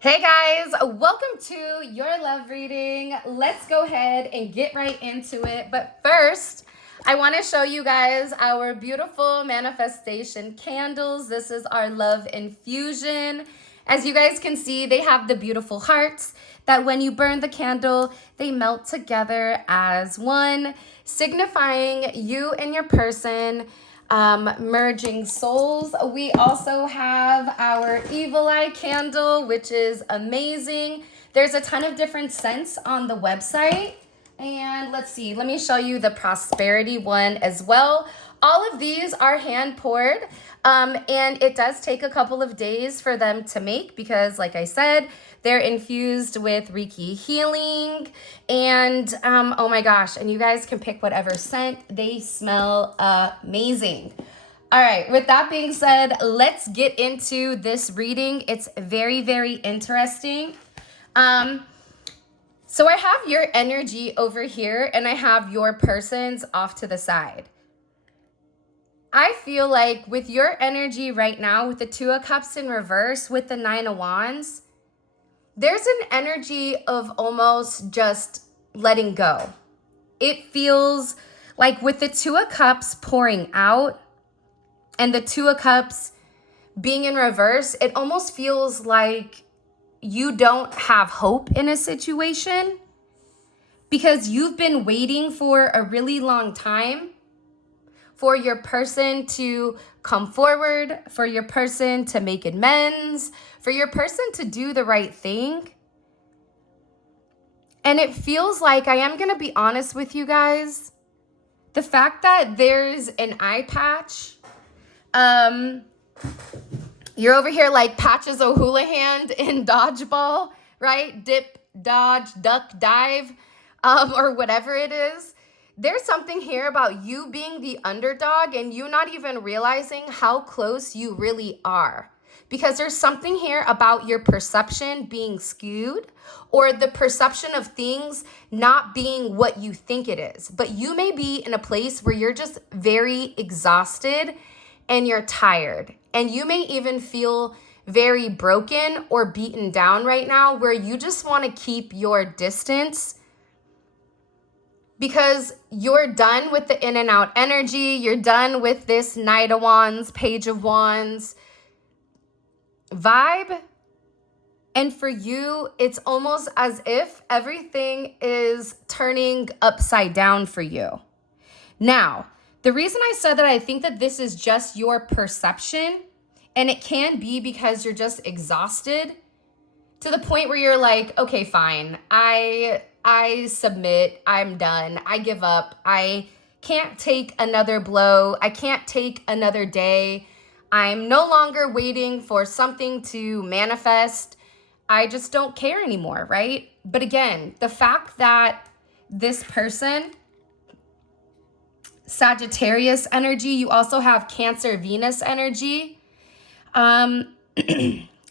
Hey guys, welcome to your love reading. Let's go ahead and get right into it. But first, I want to show you guys our beautiful manifestation candles. This is our love infusion. As you guys can see, they have the beautiful hearts that when you burn the candle, they melt together as one, signifying you and your person merging souls. We also have our evil eye candle, which is amazing. There's a ton of different scents on the website. And let's see, let me show you the prosperity one as well. All of these are hand poured, and it does take a couple of days for them to make because, like I said, they're infused with Reiki healing. And oh my gosh, and you guys can pick whatever scent. They smell amazing. All right, with that being said, let's get into this reading. It's very, very interesting. So I have your energy over here and I have your person's off to the side. I feel like with your energy right now, with the Two of Cups in reverse, with the Nine of Wands, there's an energy of almost just letting go. It feels like with the Two of Cups pouring out and the Two of Cups being in reverse, it almost feels like you don't have hope in a situation because you've been waiting for a really long time for your person to come forward, for your person to make amends, for your person to do the right thing. And it feels like, I am going to be honest with you guys, the fact that there's an eye patch, you're over here like Patches O'Houlihan in dodgeball, right? Dip, dodge, duck, dive, or whatever it is. There's something here about you being the underdog and you not even realizing how close you really are. Because there's something here about your perception being skewed or the perception of things not being what you think it is. But you may be in a place where you're just very exhausted and you're tired. And you may even feel very broken or beaten down right now where you just want to keep your distance because you're done with the in and out energy. You're done with this Knight of Wands, Page of Wands vibe. And for you, it's almost as if everything is turning upside down for you. Now, the reason I said that I think that this is just your perception, and it can be because you're just exhausted to the point where you're like, okay, fine. I submit. I'm done. I give up. I can't take another blow. I can't take another day. I'm no longer waiting for something to manifest. I just don't care anymore, right? But again, the fact that this person, Sagittarius energy, you also have Cancer, Venus energy,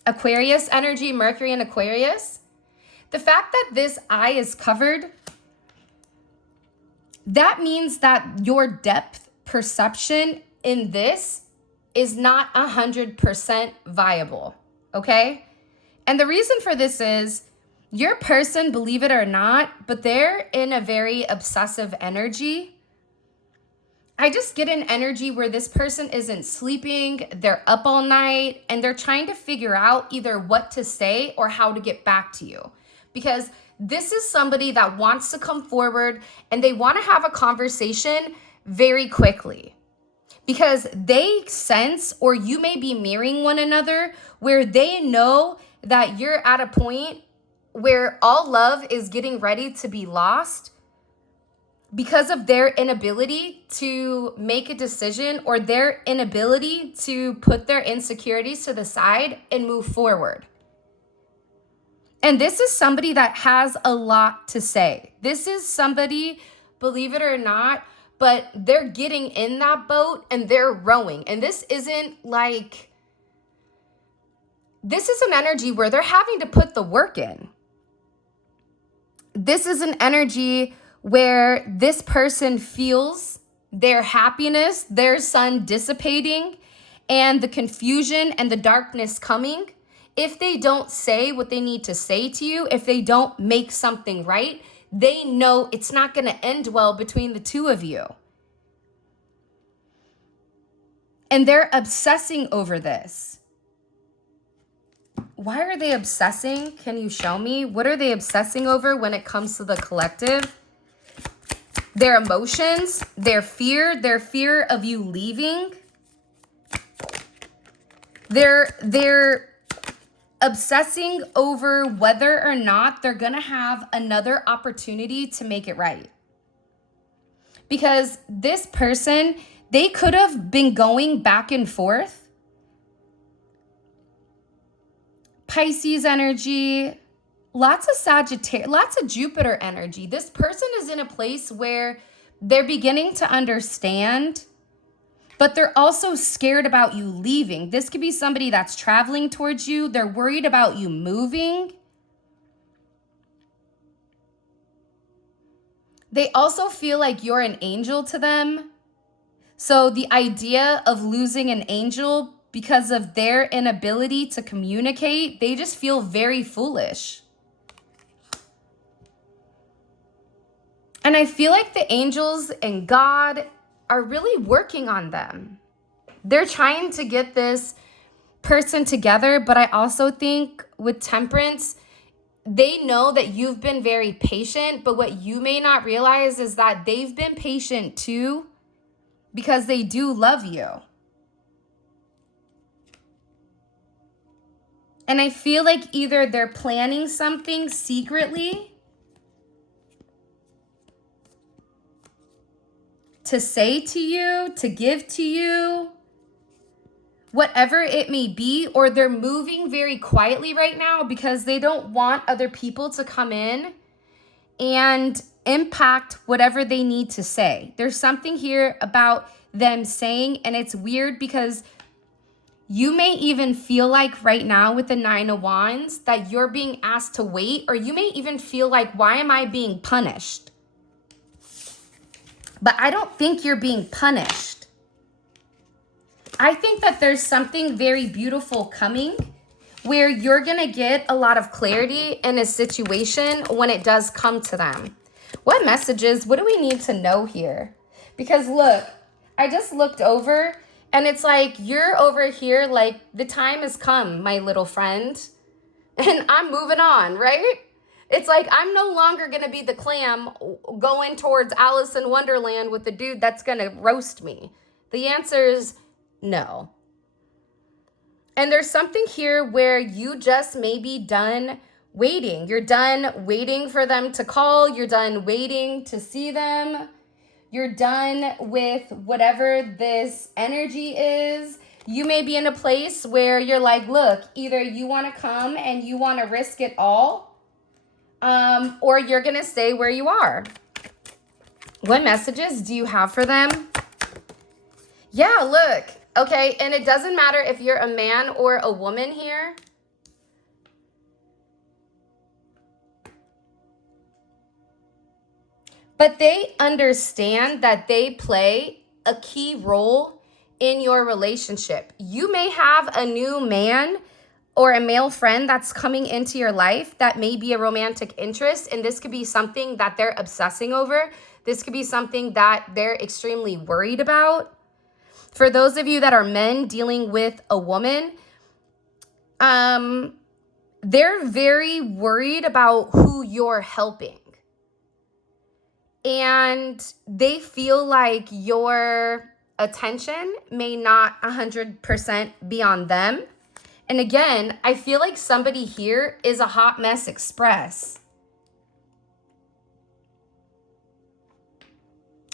Aquarius energy, Mercury and Aquarius. The fact that this eye is covered, that means that your depth perception in this is not 100% viable, okay? And the reason for this is your person, believe it or not, but they're in a very obsessive energy. I just get an energy where this person isn't sleeping, they're up all night, and they're trying to figure out either what to say or how to get back to you. Because this is somebody that wants to come forward and they want to have a conversation very quickly. Because they sense, or you may be mirroring one another, where they know that you're at a point where all love is getting ready to be lost because of their inability to make a decision or their inability to put their insecurities to the side and move forward. And this is somebody that has a lot to say. This is somebody, believe it or not, but they're getting in that boat and they're rowing. And this isn't like, this is an energy where they're having to put the work in. This is an energy where this person feels their happiness, their sun dissipating, and the confusion and the darkness coming if they don't say what they need to say to you, if they don't make something right, they know it's not going to end well between the two of you. And they're obsessing over this. Why are they obsessing? Can you show me? What are they obsessing over when it comes to the collective? Their emotions, their fear of you leaving. They're obsessing over whether or not they're going to have another opportunity to make it right. Because this person, they could have been going back and forth. Pisces energy, lots of Sagittarius, lots of Jupiter energy. This person is in a place where they're beginning to understand, but they're also scared about you leaving. This could be somebody that's traveling towards you. They're worried about you moving. They also feel like you're an angel to them. So the idea of losing an angel because of their inability to communicate, they just feel very foolish. And I feel like the angels and God are really working on them. They're trying to get this person together, but I also think with Temperance, they know that you've been very patient, but what you may not realize is that they've been patient too, because they do love you. And I feel like either they're planning something secretly to say to you, to give to you, whatever it may be, or they're moving very quietly right now because they don't want other people to come in and impact whatever they need to say. There's something here about them saying, and it's weird because you may even feel like right now with the 9 of Wands that you're being asked to wait, or you may even feel like, why am I being punished? But I don't think you're being punished. I think that there's something very beautiful coming where you're going to get a lot of clarity in a situation when it does come to them. What messages, what do we need to know here? Because look, I just looked over and it's like, you're over here like the time has come, my little friend, and I'm moving on, right? It's like, I'm no longer going to be the clam going towards Alice in Wonderland with the dude that's going to roast me. The answer is no. And there's something here where you just may be done waiting. You're done waiting for them to call. You're done waiting to see them. You're done with whatever this energy is. You may be in a place where you're like, look, either you want to come and you want to risk it all, or you're going to stay where you are. What messages do you have for them? Yeah, look. Okay, and it doesn't matter if you're a man or a woman here. But they understand that they play a key role in your relationship. You may have a new man or a male friend that's coming into your life that may be a romantic interest, and this could be something that they're obsessing over. This could be something that they're extremely worried about. For those of you that are men dealing with a woman, they're very worried about who you're helping. And they feel like your attention may not 100% be on them. And again, I feel like somebody here is a hot mess express.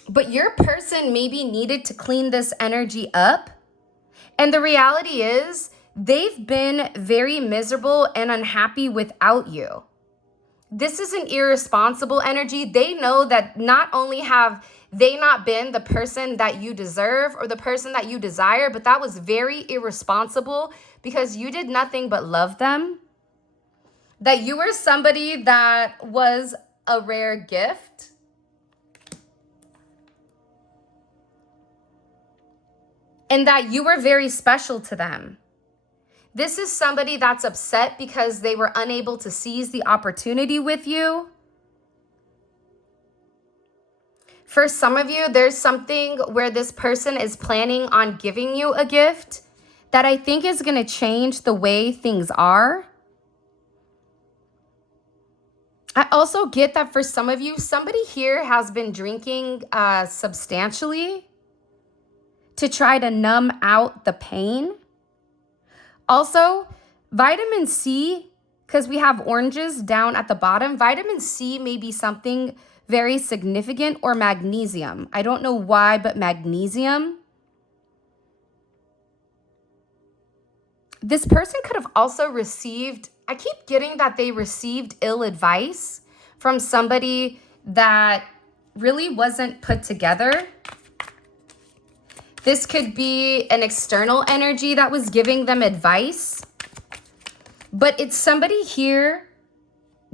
But your person maybe needed to clean this energy up. And the reality is, they've been very miserable and unhappy without you. This is an irresponsible energy. They know that not only have they not been the person that you deserve or the person that you desire, but that was very irresponsible because you did nothing but love them. That you were somebody that was a rare gift. And that you were very special to them. This is somebody that's upset because they were unable to seize the opportunity with you. For some of you, there's something where this person is planning on giving you a gift that I think is going to change the way things are. I also get that for some of you, somebody here has been drinking substantially to try to numb out the pain. Also, vitamin C, because we have oranges down at the bottom, vitamin C may be something very significant, or magnesium. I don't know why, but magnesium. This person could have also received, I keep getting that they received ill advice from somebody that really wasn't put together. This could be an external energy that was giving them advice, but it's somebody here.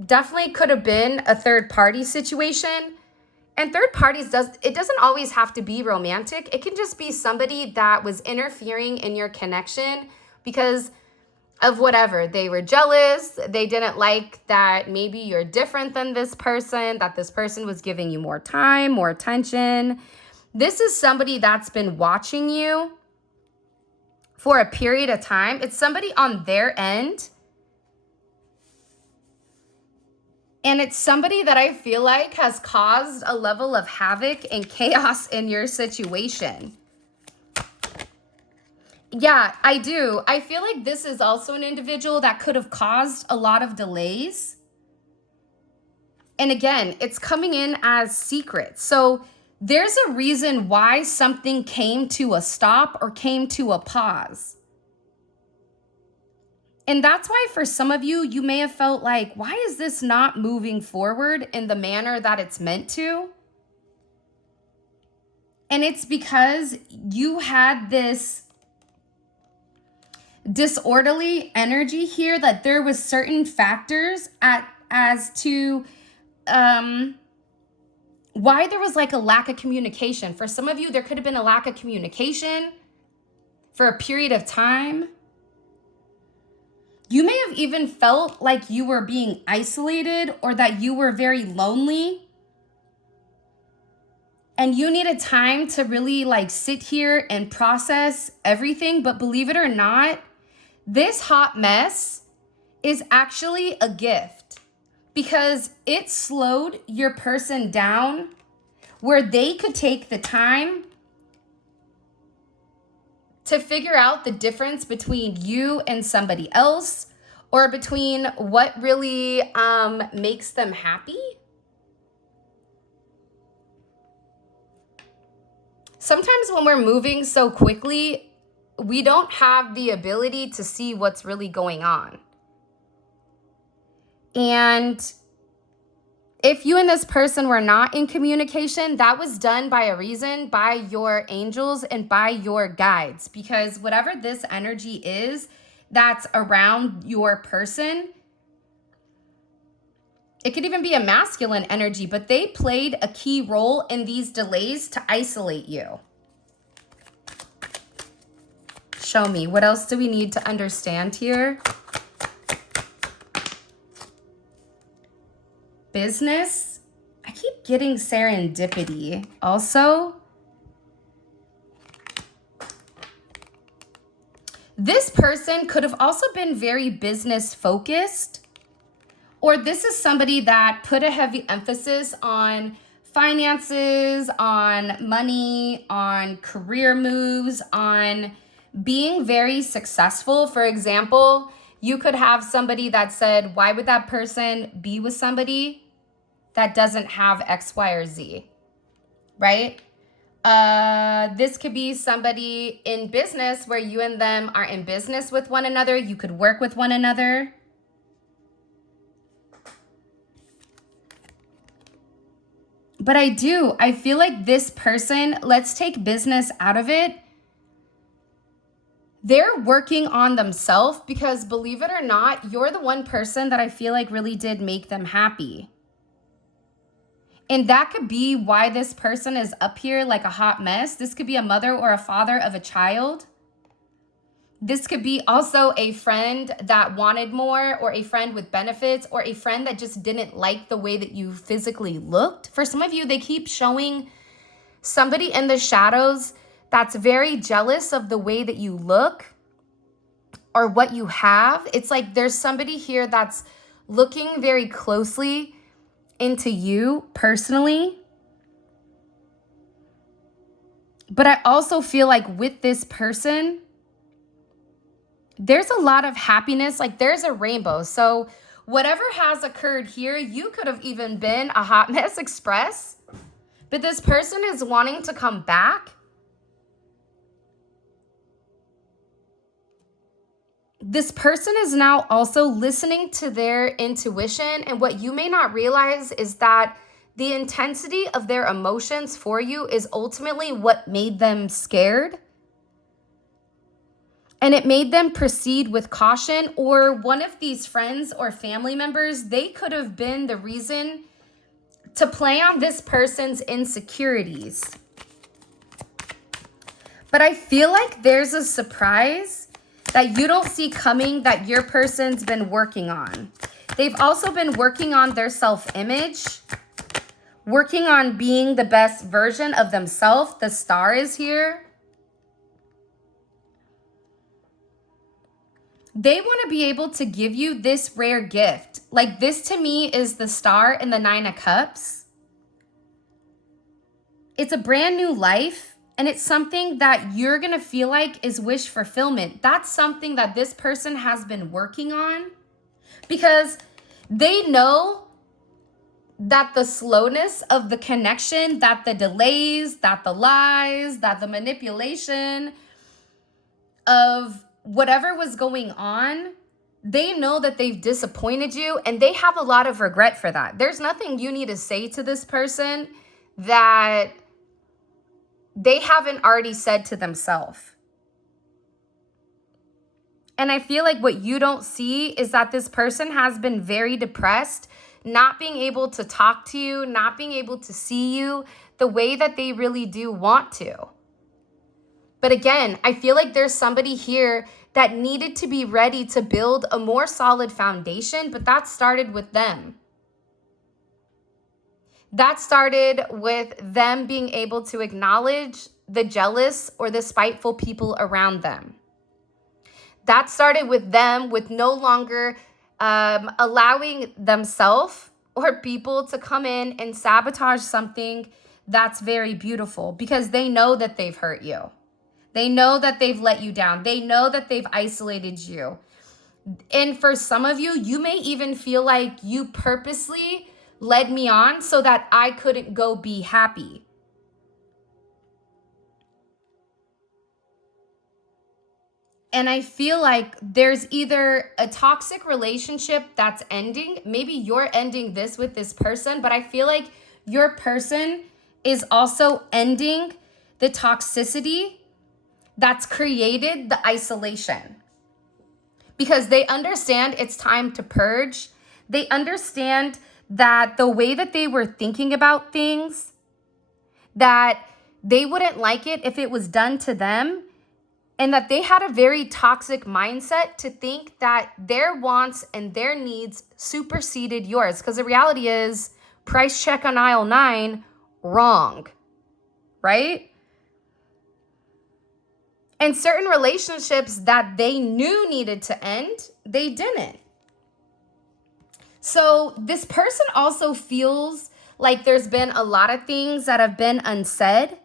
Definitely could have been a third party situation. And third parties, it doesn't always have to be romantic. It can just be somebody that was interfering in your connection because of whatever. They were jealous. They didn't like that maybe you're different than this person, that this person was giving you more time, more attention. This is somebody that's been watching you for a period of time. It's somebody on their end. And it's somebody that I feel like has caused a level of havoc and chaos in your situation. Yeah, I do. I feel like this is also an individual that could have caused a lot of delays. And again, it's coming in as secret. So there's a reason why something came to a stop or came to a pause. And that's why for some of you, you may have felt like, why is this not moving forward in the manner that it's meant to? And it's because you had this disorderly energy here, that there was certain factors as to why there was like a lack of communication. For some of you, there could have been a lack of communication for a period of time. You may have even felt like you were being isolated or that you were very lonely. And you needed time to really like sit here and process everything. But believe it or not, this hot mess is actually a gift because it slowed your person down where they could take the time to figure out the difference between you and somebody else, or between what really makes them happy. Sometimes when we're moving so quickly, we don't have the ability to see what's really going on. And if you and this person were not in communication, that was done by a reason, by your angels and by your guides. Because whatever this energy is that's around your person, it could even be a masculine energy, but they played a key role in these delays to isolate you. Show me. What else do we need to understand here? Business. I keep getting serendipity. Also, this person could have also been very business focused, or this is somebody that put a heavy emphasis on finances, on money, on career moves, on being very successful. For example, you could have somebody that said, why would that person be with somebody that doesn't have X, Y, or Z, right? This could be somebody in business where you and them are in business with one another. You could work with one another. But I feel like this person, let's take business out of it. They're working on themselves because, believe it or not, you're the one person that I feel like really did make them happy. And that could be why this person is up here like a hot mess. This could be a mother or a father of a child This could be also a friend that wanted more, or a friend with benefits, or a friend that just didn't like the way that you physically looked. For some of you, they keep showing somebody in the shadows that's very jealous of the way that you look or what you have. It's like there's somebody here that's looking very closely into you personally. But I also feel like with this person, there's a lot of happiness, like there's a rainbow. So whatever has occurred here, you could have even been a hot mess express, but this person is wanting to come back. This person is now also listening to their intuition, and what you may not realize is that the intensity of their emotions for you is ultimately what made them scared. And it made them proceed with caution, or one of these friends or family members, they could have been the reason to play on this person's insecurities. But I feel like there's a surprise that you don't see coming that your person's been working on. They've also been working on their self-image, working on being the best version of themselves. The star is here. They want to be able to give you this rare gift. Like this to me is the star and the 9 of cups. It's a brand new life, and it's something that you're going to feel like is wish fulfillment. That's something that this person has been working on, because they know that the slowness of the connection, that the delays, that the lies, that the manipulation of whatever was going on, they know that they've disappointed you, and they have a lot of regret for that. There's nothing you need to say to this person that they haven't already said to themselves. And I feel like what you don't see is that this person has been very depressed, not being able to talk to you, not being able to see you the way that they really do want to. But again, I feel like there's somebody here that needed to be ready to build a more solid foundation, but that started with them. That started with them being able to acknowledge the jealous or the spiteful people around them. That started with them with no longer allowing themselves or people to come in and sabotage something that's very beautiful, because they know that they've hurt you. They know that they've let you down. They know that they've isolated you. And for some of you, you may even feel like you purposely led me on so that I couldn't go be happy. And I feel like there's either a toxic relationship that's ending. Maybe you're ending this with this person, but I feel like your person is also ending the toxicity that's created the isolation, because they understand it's time to purge. They understand that the way that they were thinking about things, that they wouldn't like it if it was done to them, and that they had a very toxic mindset to think that their wants and their needs superseded yours. Because the reality is, price check on aisle 9, wrong, right? And certain relationships that they knew needed to end, they didn't. So this person also feels like there's been a lot of things that have been unsaid,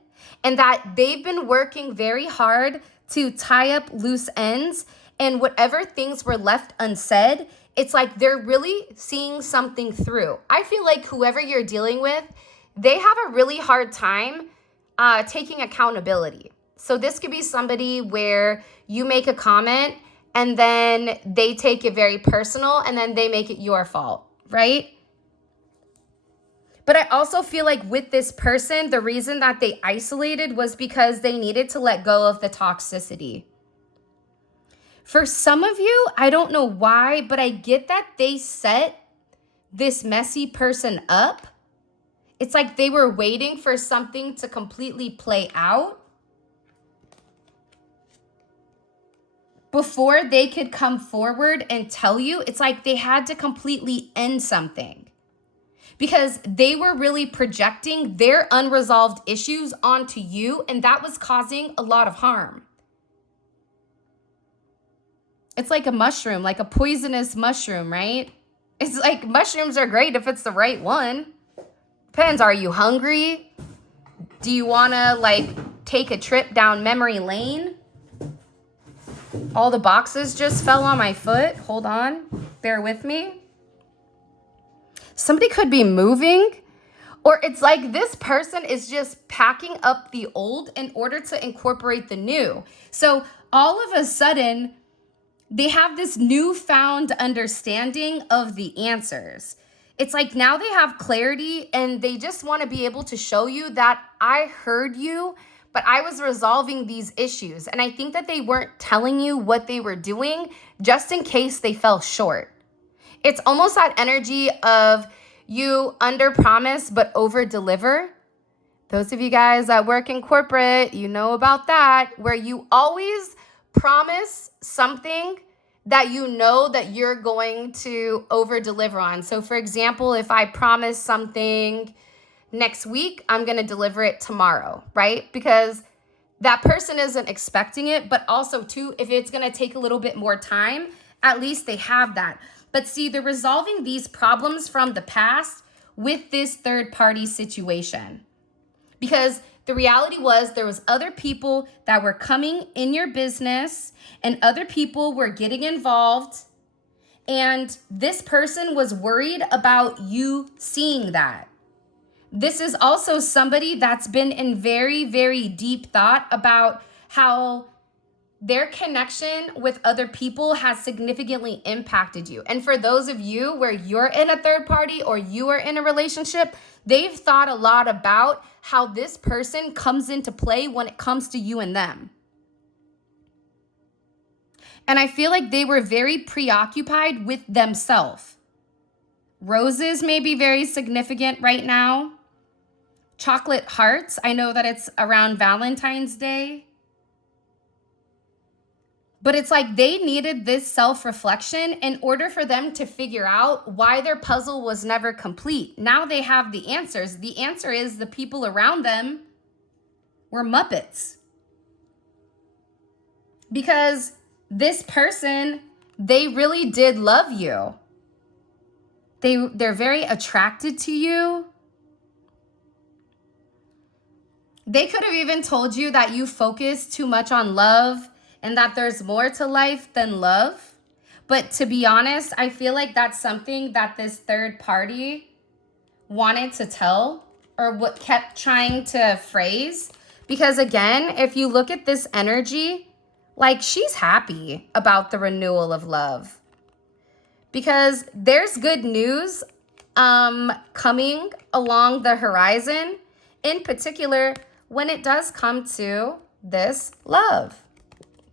and that they've been working very hard to tie up loose ends, and whatever things were left unsaid, it's like they're really seeing something through. I feel like whoever you're dealing with, they have a really hard time taking accountability. So this could be somebody where you make a comment and then they take it very personal and then they make it your fault, right? But I also feel like with this person, the reason that they isolated was because they needed to let go of the toxicity. For some of you, I don't know why, but I get that they set this messy person up. It's like they were waiting for something to completely play out. before they could come forward and tell you, it's like they had to completely end something because they were really projecting their unresolved issues onto you, and that was causing a lot of harm. It's like a mushroom, like a poisonous mushroom, right? It's like mushrooms are great if it's the right one. Depends. Are you hungry? Do you want to like take a trip down memory lane? All the boxes just fell on my foot. Hold on. Bear with me. Somebody could be moving, or it's like this person is just packing up the old in order to incorporate the new. So all of a sudden, they have this newfound understanding of the answers. It's like now they have clarity and they just want to be able to show you that I heard you, but I was resolving these issues. And I think that they weren't telling you what they were doing just in case they fell short. It's almost that energy of you under promise but over deliver. Those of you guys that work in corporate, you know about that, where you always promise something that you know that you're going to over deliver on. So for example, if I promise something next week, I'm going to deliver it tomorrow, right? Because that person isn't expecting it, but also too, if it's going to take a little bit more time, at least they have that. But see, they're resolving these problems from the past with this third party situation. Because the reality was there was other people that were coming in your business and other people were getting involved. And this person was worried about you seeing that. This is also somebody that's been in very, very deep thought about how their connection with other people has significantly impacted you. And for those of you where you're in a third party or you are in a relationship, they've thought a lot about how this person comes into play when it comes to you and them. And I feel like they were very preoccupied with themselves. Roses may be very significant right now. Chocolate hearts. I know that it's around Valentine's Day. But it's like they needed this self-reflection in order for them to figure out why their puzzle was never complete. Now they have the answers. The answer is the people around them were Muppets. Because this person, they really did love you. They're very attracted to you. They could have even told you that you focus too much on love and that there's more to life than love. But to be honest, I feel like that's something that this third party wanted to tell or what kept trying to phrase. Because again, if you look at this energy, like she's happy about the renewal of love. Because there's good news coming along the horizon, in particular when it does come to this love.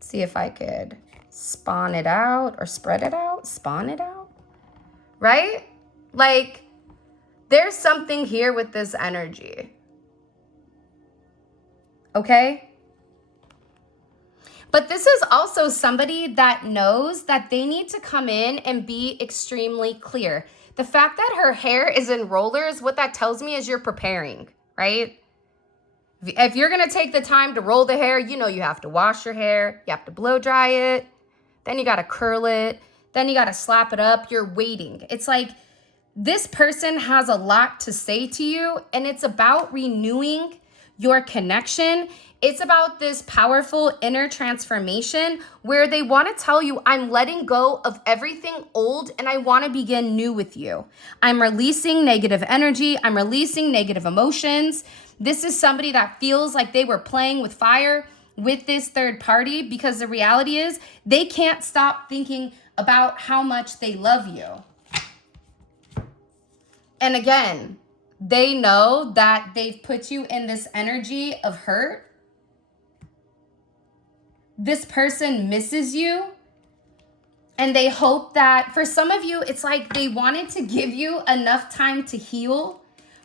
See if I could spawn it out or spread it out, spawn it out, right? Like there's something here with this energy. Okay? But this is also somebody that knows that they need to come in and be extremely clear. The fact that her hair is in rollers, what that tells me is you're preparing, right? If you're going to take the time to roll the hair, you know you have to wash your hair. You have to blow dry it. Then you got to curl it. Then you got to slap it up. You're waiting. It's like this person has a lot to say to you, and it's about renewing your connection. It's about this powerful inner transformation where they want to tell you, I'm letting go of everything old and I want to begin new with you. I'm releasing negative energy. I'm releasing negative emotions. This is somebody that feels like they were playing with fire with this third party because the reality is they can't stop thinking about how much they love you. And again, they know that they've put you in this energy of hurt. This person misses you. And they hope that for some of you, it's like they wanted to give you enough time to heal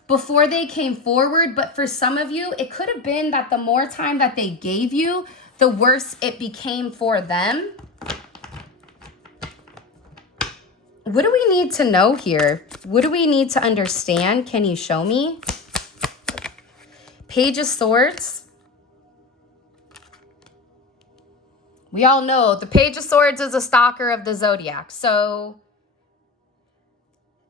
before they came forward. But for some of you, it could have been that the more time that they gave you, the worse it became for them. What do we need to know here? What do we need to understand? Can you show me? Page of Swords. We all know the Page of Swords is a stalker of the zodiac. So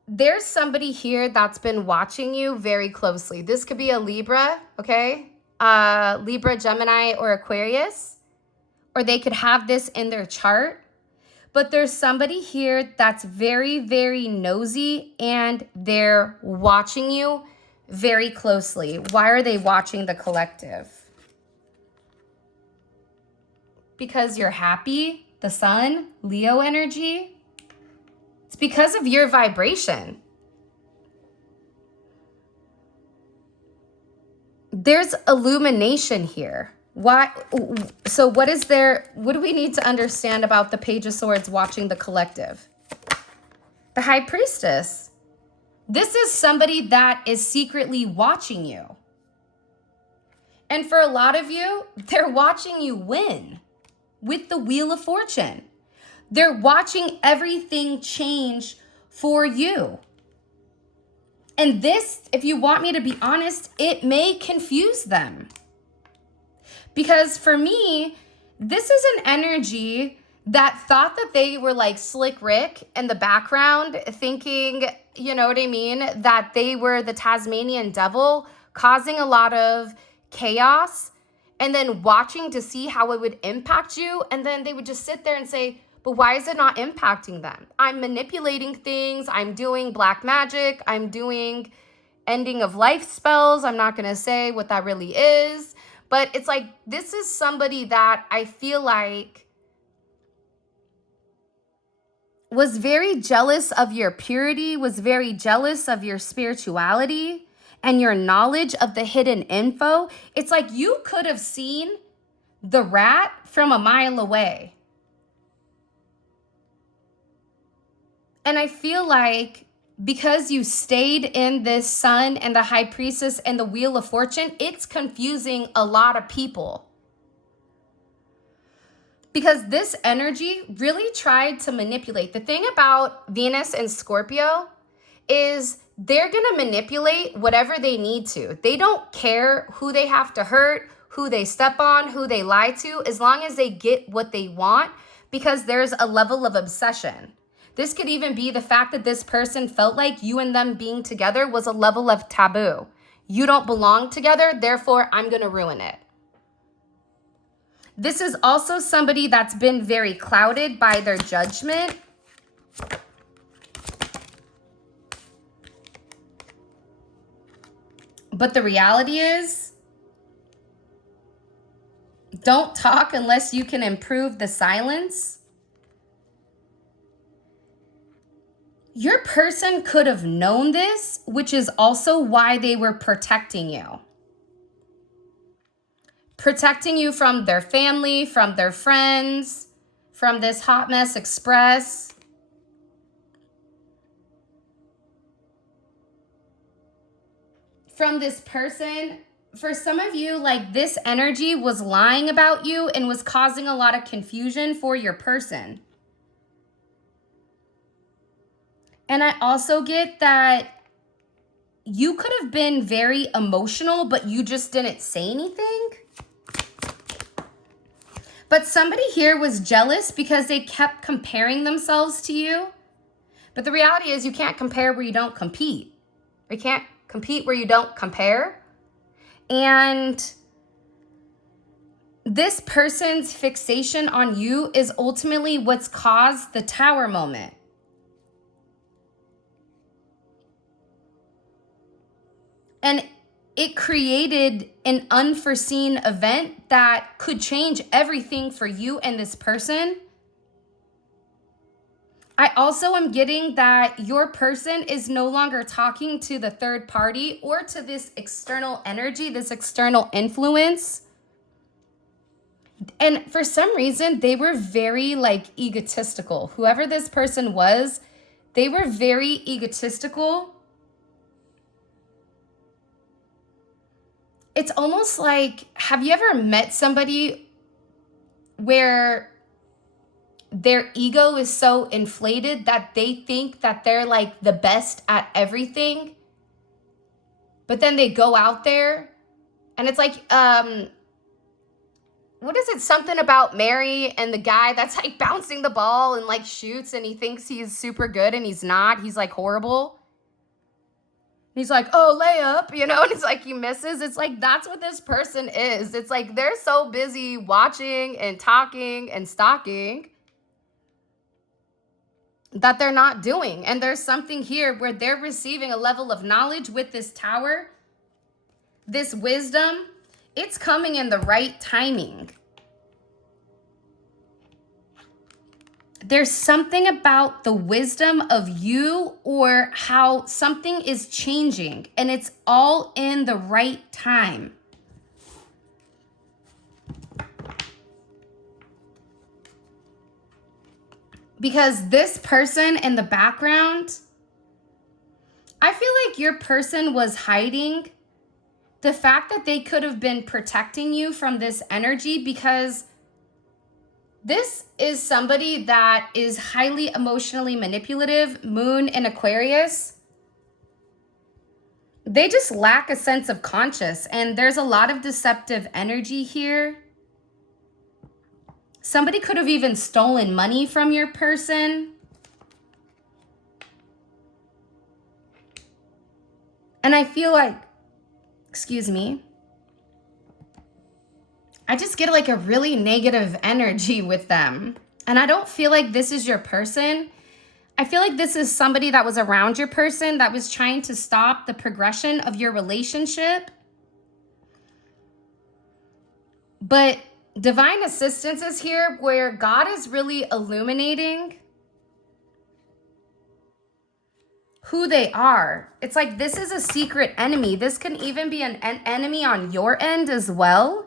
there's somebody here that's been watching you very closely. This could be a Libra, okay? Libra, Gemini, or Aquarius. Or they could have this in their chart. But there's somebody here that's very, very nosy and they're watching you very closely. Why are they watching the collective? Because you're happy, the sun, Leo energy. It's because of your vibration. There's illumination here. Why? So what do we need to understand about the Page of Swords watching the collective? The High Priestess. This is somebody that is secretly watching you. And for a lot of you, they're watching you win with the Wheel of Fortune. They're watching everything change for you. And this, if you want me to be honest, it may confuse them. Because for me, this is an energy that thought that they were like Slick Rick in the background, thinking, you know what I mean, that they were the Tasmanian devil, causing a lot of chaos, and then watching to see how it would impact you. And then they would just sit there and say, but why is it not impacting them? I'm manipulating things. I'm doing black magic. I'm doing ending of life spells. I'm not going to say what that really is. But it's like, this is somebody that I feel like was very jealous of your purity, was very jealous of your spirituality and your knowledge of the hidden info. It's like you could have seen the rat from a mile away. And I feel like because you stayed in this Sun and the High Priestess and the Wheel of Fortune, it's confusing a lot of people. Because this energy really tried to manipulate. The thing about Venus and Scorpio is they're going to manipulate whatever they need to. They don't care who they have to hurt, who they step on, who they lie to, as long as they get what they want, because there's a level of obsession. This could even be the fact that this person felt like you and them being together was a level of taboo. You don't belong together, therefore I'm going to ruin it. This is also somebody that's been very clouded by their judgment. But the reality is, don't talk unless you can improve the silence. Your person could have known this, which is also why they were protecting you. Protecting you from their family, from their friends, from this hot mess express. From this person. For some of you, like this energy was lying about you and was causing a lot of confusion for your person. And I also get that you could have been very emotional, but you just didn't say anything. But somebody here was jealous because they kept comparing themselves to you. But the reality is you can't compare where you don't compete. You can't compete where you don't compare. And this person's fixation on you is ultimately what's caused the tower moment. And it created an unforeseen event that could change everything for you and this person. I also am getting that your person is no longer talking to the third party or to this external energy, this external influence. And for some reason, they were very egotistical. Whoever this person was, they were very egotistical. It's almost like, have you ever met somebody where their ego is so inflated that they think that they're like the best at everything. But then they go out there and it's like, what is it? Something about Mary and the guy that's like bouncing the ball and like shoots and he thinks he's super good and he's not. He's like horrible. He's like, oh, layup, you know, and it's like he misses. It's like, that's what this person is. It's like they're so busy watching and talking and stalking that they're not doing. And there's something here where they're receiving a level of knowledge with this tower, this wisdom. It's coming in the right timing. There's something about the wisdom of you or how something is changing, and it's all in the right time. Because this person in the background, I feel like your person was hiding the fact that they could have been protecting you from this energy, because this is somebody that is highly emotionally manipulative, moon in Aquarius. They just lack a sense of conscience, and there's a lot of deceptive energy here. Somebody could have even stolen money from your person. And I feel like, excuse me, I just get like a really negative energy with them. And I don't feel like this is your person. I feel like this is somebody that was around your person that was trying to stop the progression of your relationship. But divine assistance is here where God is really illuminating who they are. It's like this is a secret enemy. This can even be an enemy on your end as well.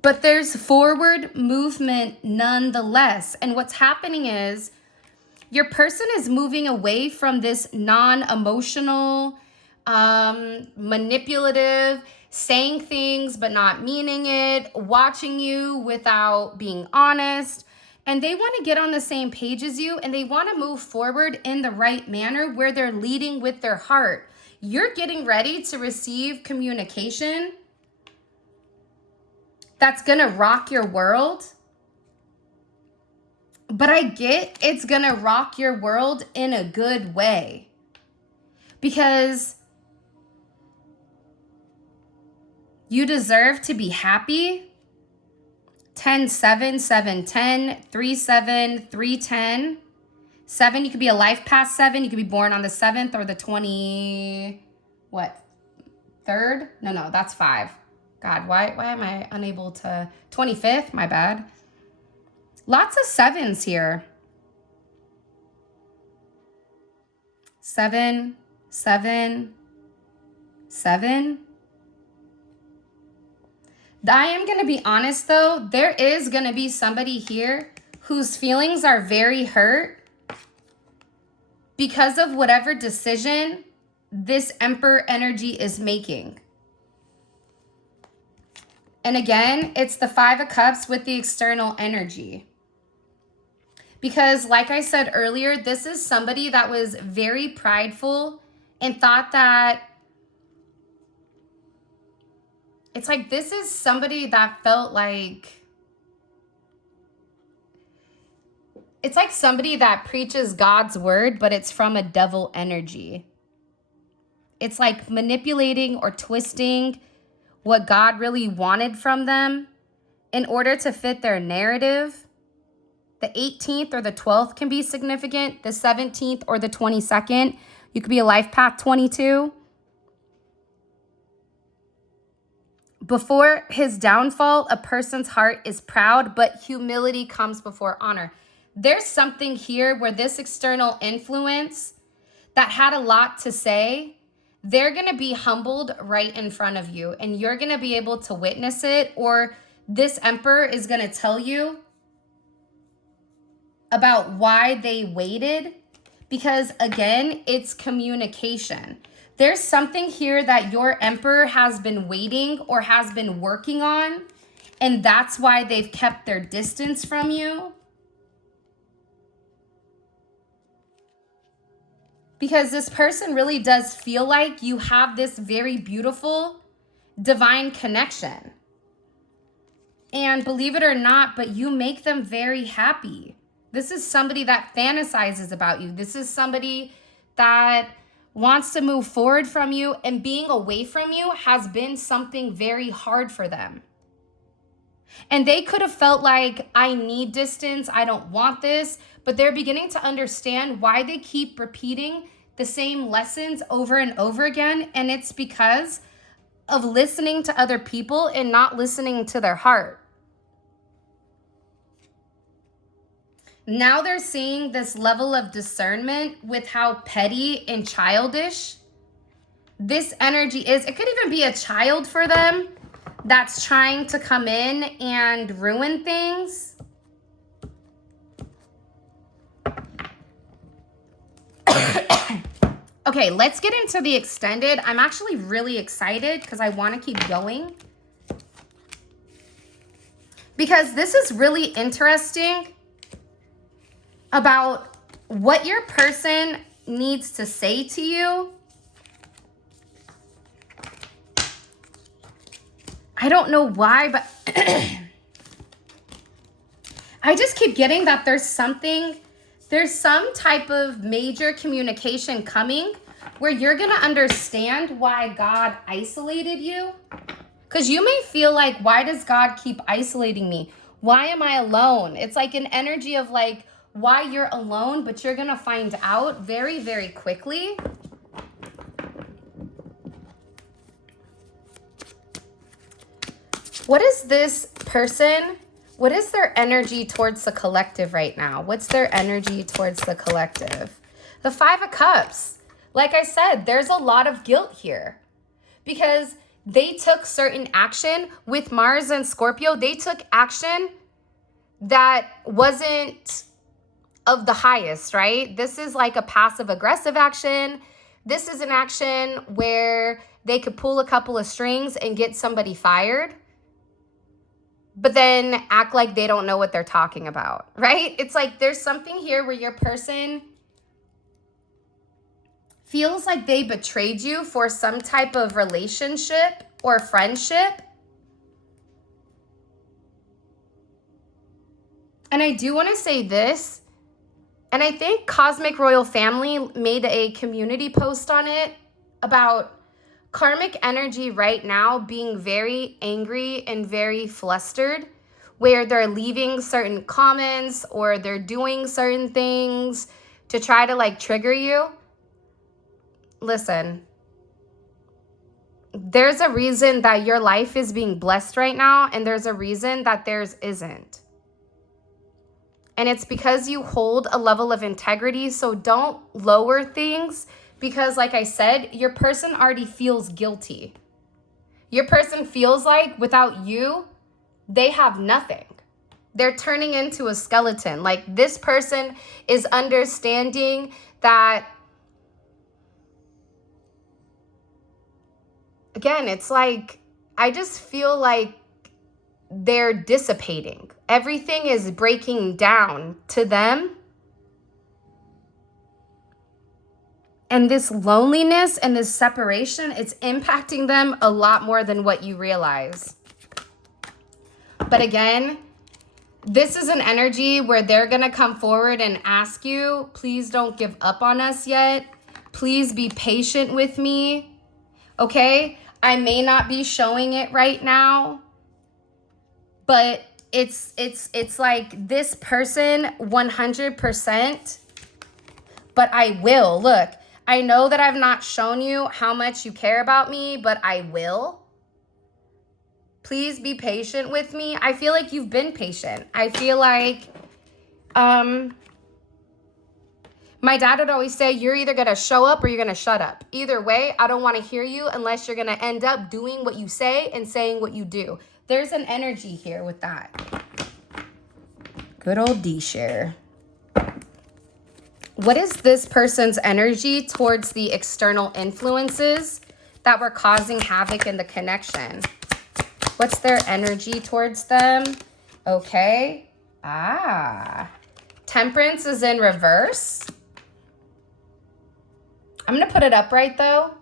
But there's forward movement nonetheless. And what's happening is your person is moving away from this non-emotional, manipulative, saying things but not meaning it, watching you without being honest. And they want to get on the same page as you, and they want to move forward in the right manner where they're leading with their heart. You're getting ready to receive communication that's going to rock your world. But I get it's going to rock your world in a good way. Because you deserve to be happy. 10, 7, 7, 10, 3, 7, 3, 10. 7, you could be a life past 7. You could be born on the 7th or the 20, what? 3rd? No, that's 5. God, why am I unable to? 25th, my bad. Lots of 7s here. 7, 7, 7. I am going to be honest though, there is going to be somebody here whose feelings are very hurt because of whatever decision this Emperor energy is making. And again, it's the 5 of Cups with the external energy. Because like I said earlier, this is somebody that was very prideful and thought that it's like this is somebody that felt like it's like somebody that preaches God's word, but it's from a devil energy. It's like manipulating or twisting what God really wanted from them in order to fit their narrative. The 18th or the 12th can be significant. The 17th or the 22nd. You could be a life path 22. Before his downfall, a person's heart is proud, but humility comes before honor. There's something here where this external influence that had a lot to say, they're going to be humbled right in front of you, and you're going to be able to witness it, or this Emperor is going to tell you about why they waited, because again, it's communication. There's something here that your Emperor has been waiting or has been working on, and that's why they've kept their distance from you. Because this person really does feel like you have this very beautiful divine connection. And believe it or not, but you make them very happy. This is somebody that fantasizes about you. This is somebody that wants to move forward from you, and being away from you has been something very hard for them. And they could have felt like, I need distance, I don't want this, but they're beginning to understand why they keep repeating the same lessons over and over again. And it's because of listening to other people and not listening to their heart. Now they're seeing this level of discernment with how petty and childish this energy is. It could even be a child for them that's trying to come in and ruin things. Okay, let's get into the extended. I'm actually really excited because I want to keep going. Because this is really interesting about what your person needs to say to you. I don't know why, but I just keep getting that there's some type of major communication coming where you're going to understand why God isolated you. Because you may feel like, why does God keep isolating me? Why am I alone? It's like an energy of like, why you're alone, but you're going to find out very, very quickly. What is this person? What is their energy towards the collective right now? What's their energy towards the collective? The Five of Cups. Like I said, there's a lot of guilt here because they took certain action with Mars and Scorpio. They took action that wasn't of the highest, right? This is like a passive aggressive action. This is an action where they could pull a couple of strings and get somebody fired, but then act like they don't know what they're talking about, right? It's like there's something here where your person feels like they betrayed you for some type of relationship or friendship. And I do want to say this, and I think Cosmic Royal Family made a community post on it about karmic energy right now being very angry and very flustered, where they're leaving certain comments or they're doing certain things to try to like trigger you. Listen, there's a reason that your life is being blessed right now, and there's a reason that theirs isn't. And it's because you hold a level of integrity, so don't lower things. Because like I said, your person already feels guilty. Your person feels like without you, they have nothing. They're turning into a skeleton. Like this person is understanding that, again, it's like, I just feel like they're dissipating. Everything is breaking down to them. And this loneliness and this separation, it's impacting them a lot more than what you realize. But again, this is an energy where they're going to come forward and ask you, please don't give up on us yet. Please be patient with me. Okay? I may not be showing it right now, but it's like this person 100%, but I will. Look, I know that I've not shown you how much you care about me, but I will. Please be patient with me. I feel like you've been patient. I feel like my dad would always say, you're either going to show up or you're going to shut up. Either way, I don't want to hear you unless you're going to end up doing what you say and saying what you do. There's an energy here with that. Good old D-share. What is this person's energy towards the external influences that were causing havoc in the connection? What's their energy towards them? Okay. Temperance is in reverse. I'm going to put it upright though.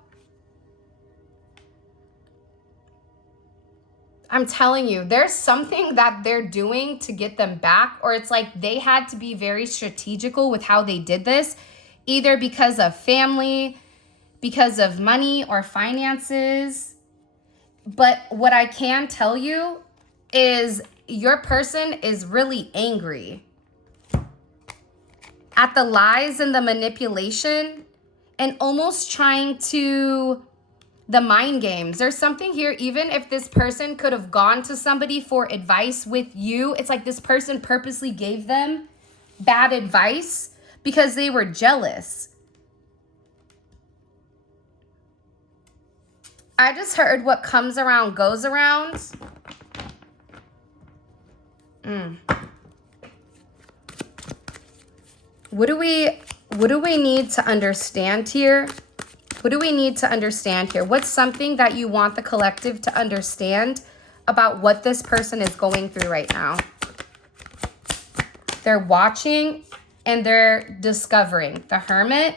I'm telling you, there's something that they're doing to get them back, or it's like they had to be very strategical with how they did this, either because of family, because of money or finances. But what I can tell you is your person is really angry at the lies and the manipulation and almost trying to the mind games. There's something here, even if this person could have gone to somebody for advice with you, it's like this person purposely gave them bad advice because they were jealous. I just heard what comes around goes around. What do we need to understand here? What do we need to understand here? What's something that you want the collective to understand about what this person is going through right now? They're watching and they're discovering. The Hermit.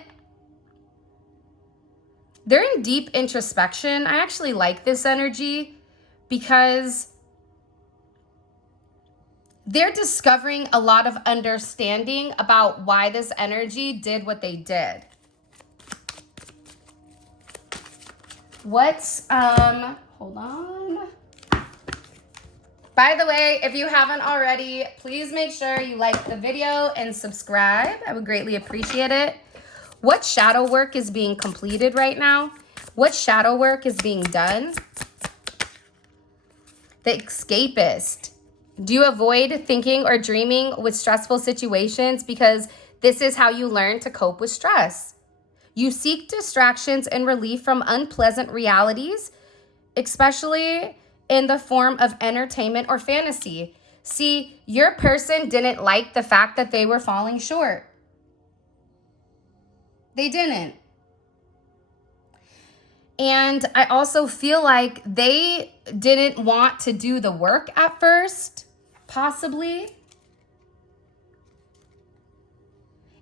They're in deep introspection. I actually like this energy because they're discovering a lot of understanding about why this energy did what they did. Hold on. By the way, if you haven't already, please make sure you like the video and subscribe. I would greatly appreciate it. What shadow work is being completed right now? What shadow work is being done? The Escapist. Do you avoid thinking or dreaming with stressful situations because this is how you learn to cope with stress? You seek distractions and relief from unpleasant realities, especially in the form of entertainment or fantasy. See, your person didn't like the fact that they were falling short. They didn't. And I also feel like they didn't want to do the work at first, possibly.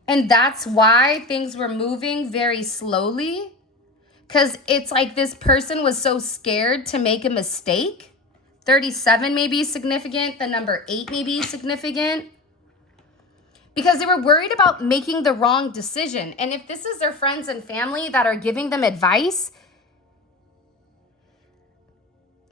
And that's why things were moving very slowly. Because it's like this person was so scared to make a mistake. 37 may be significant. The number 8 may be significant. Because they were worried about making the wrong decision. And if this is their friends and family that are giving them advice,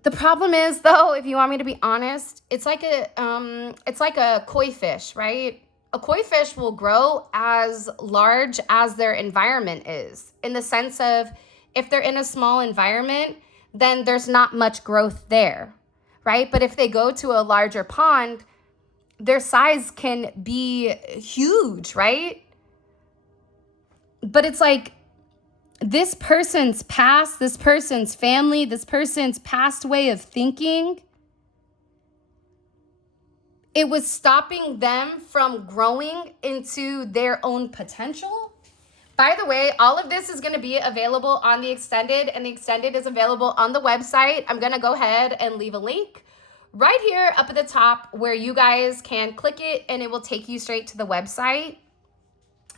the problem is, though, if you want me to be honest, it's like a koi fish, right? A koi fish will grow as large as their environment is, in the sense of if they're in a small environment, then there's not much growth there, right? But if they go to a larger pond, their size can be huge, right? But it's like this person's past, this person's family, this person's past way of thinking, it was stopping them from growing into their own potential. By the way, all of this is going to be available on the extended, and the extended is available on the website. I'm going to go ahead and leave a link right here up at the top where you guys can click it and it will take you straight to the website.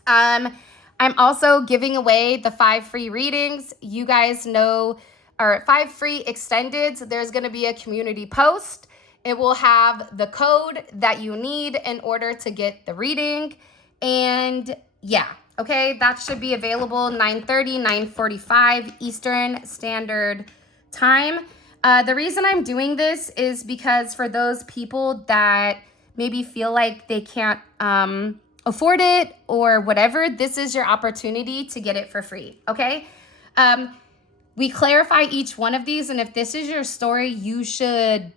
I'm also giving away the 5 free readings. You guys know, or 5 free extendeds. There's going to be a community post. It will have the code that you need in order to get the reading. And yeah, okay, that should be available 9:30, 9:45 Eastern Standard Time. The reason I'm doing this is because for those people that maybe feel like they can't afford it or whatever, this is your opportunity to get it for free, okay? We clarify each one of these, and if this is your story, you should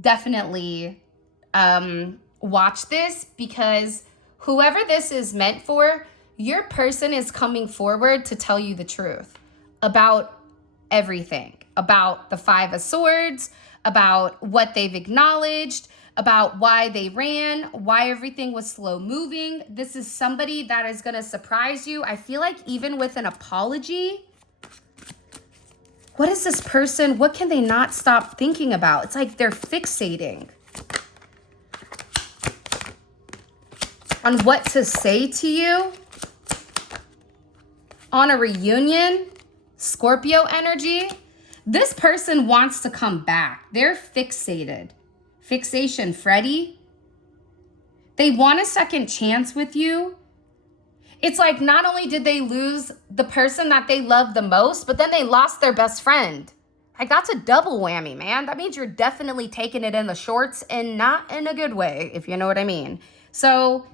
definitely watch this, because whoever this is meant for, your person is coming forward to tell you the truth about everything, about the 5 of Swords, about what they've acknowledged, about why they ran, why everything was slow moving. This is somebody that is going to surprise you. I feel like even with an apology, what is this person? What can they not stop thinking about? It's like they're fixating on what to say to you on a reunion. Scorpio energy. This person wants to come back. They're fixated. Fixation Freddy. They want a second chance with you. It's like not only did they lose the person that they love the most, but then they lost their best friend. Like, that's a double whammy, man. That means you're definitely taking it in the shorts and not in a good way, if you know what I mean. So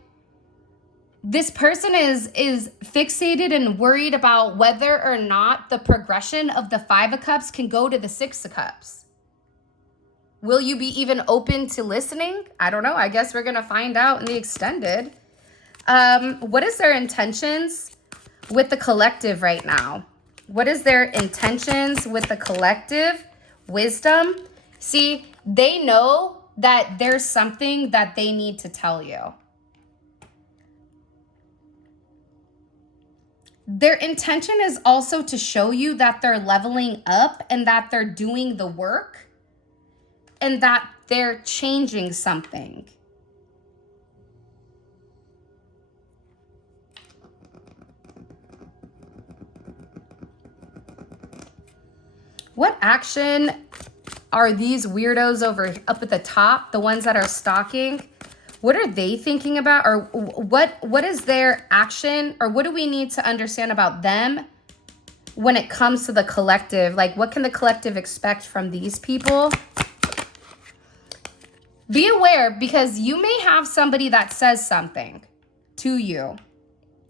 this person is fixated and worried about whether or not the progression of the 5 of Cups can go to the 6 of Cups. Will you be even open to listening? I don't know. I guess we're going to find out in the extended. What is their intentions with the collective right now? What is their intentions with the collective? Wisdom. See, they know that there's something that they need to tell you. Their intention is also to show you that they're leveling up and that they're doing the work and that they're changing something. What action are these weirdos up at the top, the ones that are stalking? What are they thinking about? Or what is their action? Or what do we need to understand about them when it comes to the collective? Like, what can the collective expect from these people? Be aware, because you may have somebody that says something to you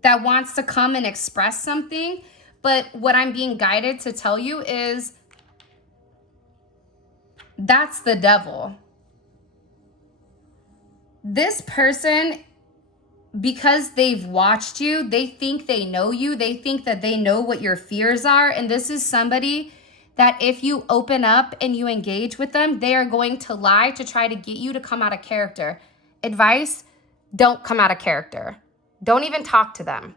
that wants to come and express something. But what I'm being guided to tell you is that's the devil. This person, because they've watched you, they think they know you. They think that they know what your fears are. And this is somebody that if you open up and you engage with them, they are going to lie to try to get you to come out of character. Advice, don't come out of character. Don't even talk to them.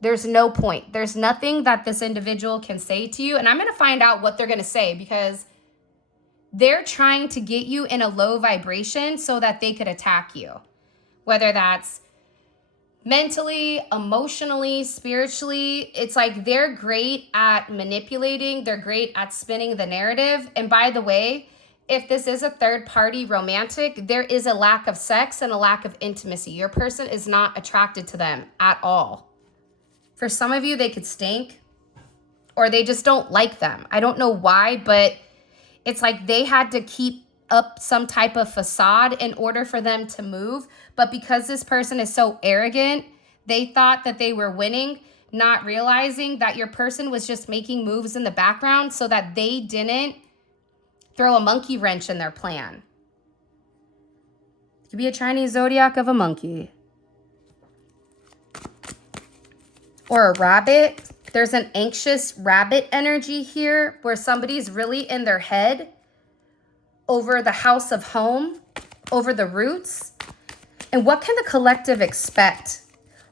There's no point. There's nothing that this individual can say to you. And I'm going to find out what they're going to say, because they're trying to get you in a low vibration so that they could attack you. Whether that's mentally, emotionally, spiritually. It's like they're great at manipulating. They're great at spinning the narrative. And by the way, if this is a third party romantic, there is a lack of sex and a lack of intimacy. Your person is not attracted to them at all. For some of you, they could stink, or they just don't like them. I don't know why, but it's like they had to keep up some type of facade in order for them to move. But because this person is so arrogant, they thought that they were winning, not realizing that your person was just making moves in the background so that they didn't throw a monkey wrench in their plan. It could be a Chinese zodiac of a monkey. Or a rabbit. There's an anxious rabbit energy here where somebody's really in their head over the house of home, over the roots. And what can the collective expect?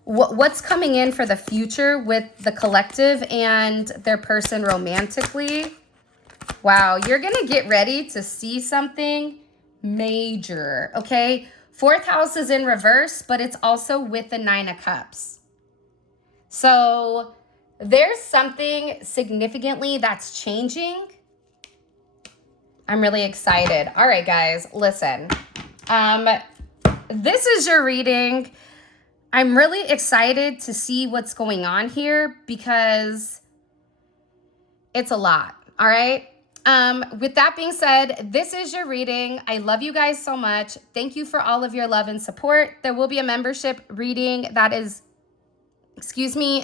What's coming in for the future with the collective and their person romantically? Wow, you're going to get ready to see something major, okay? 4th house is in reverse, but it's also with the 9 of Cups. So there's something significantly that's changing. I'm really excited. All right, guys, listen. This is your reading. I'm really excited to see what's going on here because it's a lot, all right? With that being said, this is your reading. I love you guys so much. Thank you for all of your love and support. There will be a membership reading that is,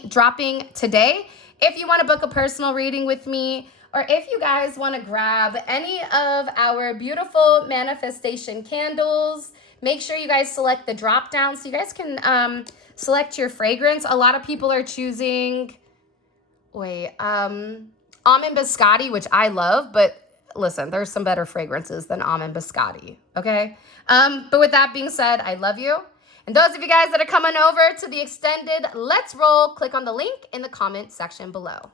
dropping today. If you want to book a personal reading with me, or if you guys want to grab any of our beautiful manifestation candles, make sure you guys select the drop down so you guys can select your fragrance. A lot of people are choosing, almond biscotti, which I love, but listen, there's some better fragrances than almond biscotti, okay? But with that being said, I love you. And those of you guys that are coming over to the extended Let's Roll, click on the link in the comment section below.